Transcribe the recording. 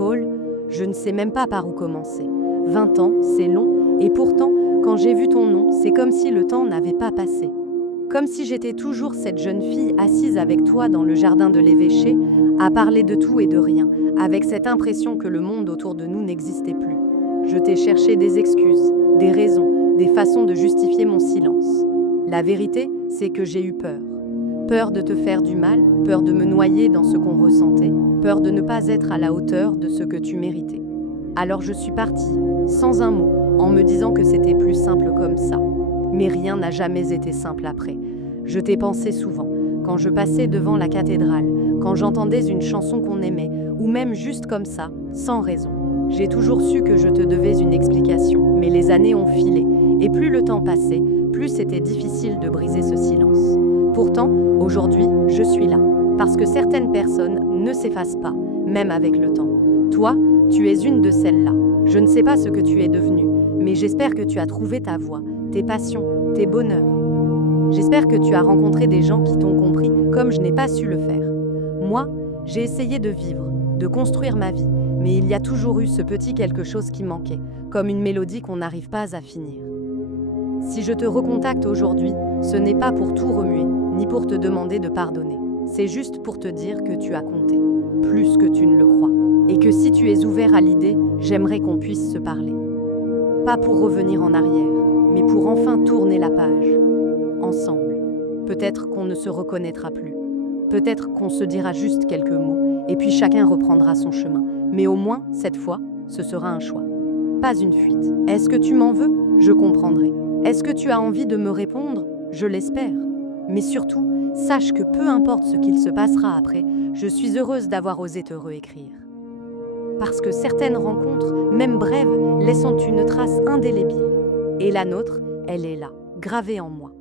Paul, je ne sais même pas par où commencer. 20 ans, c'est long, et pourtant, quand j'ai vu ton nom, c'est comme si le temps n'avait pas passé. Comme si j'étais toujours cette jeune fille assise avec toi dans le jardin de l'évêché, à parler de tout et de rien, avec cette impression que le monde autour de nous n'existait plus. Je t'ai cherché des excuses, des raisons, des façons de justifier mon silence. La vérité, c'est que j'ai eu peur. Peur de te faire du mal, peur de me noyer dans ce qu'on ressentait, peur de ne pas être à la hauteur de ce que tu méritais. Alors je suis partie, sans un mot, en me disant que c'était plus simple comme ça. Mais rien n'a jamais été simple après. Je t'ai pensé souvent, quand je passais devant la cathédrale, quand j'entendais une chanson qu'on aimait, ou même juste comme ça, sans raison. J'ai toujours su que je te devais une explication, mais les années ont filé, et plus le temps passait, plus c'était difficile de briser ce silence. Pourtant, aujourd'hui, je suis là, parce que certaines personnes ne s'effacent pas, même avec le temps. Toi, tu es une de celles-là. Je ne sais pas ce que tu es devenue, mais j'espère que tu as trouvé ta voie, tes passions, tes bonheurs. J'espère que tu as rencontré des gens qui t'ont compris comme je n'ai pas su le faire. Moi, j'ai essayé de vivre, de construire ma vie, mais il y a toujours eu ce petit quelque chose qui manquait, comme une mélodie qu'on n'arrive pas à finir. Si je te recontacte aujourd'hui, ce n'est pas pour tout remuer, ni pour te demander de pardonner. C'est juste pour te dire que tu as compté, plus que tu ne le crois, et que si tu es ouvert à l'idée, j'aimerais qu'on puisse se parler. Pas pour revenir en arrière, mais pour enfin tourner la page, ensemble. Peut-être qu'on ne se reconnaîtra plus. Peut-être qu'on se dira juste quelques mots, et puis chacun reprendra son chemin. Mais au moins, cette fois, ce sera un choix. Pas une fuite. Est-ce que tu m'en veux? Je comprendrai. Est-ce que tu as envie de me répondre? Je l'espère. Mais surtout, sache que peu importe ce qu'il se passera après, je suis heureuse d'avoir osé te réécrire. Parce que certaines rencontres, même brèves, laissent une trace indélébile. Et la nôtre, elle est là, gravée en moi.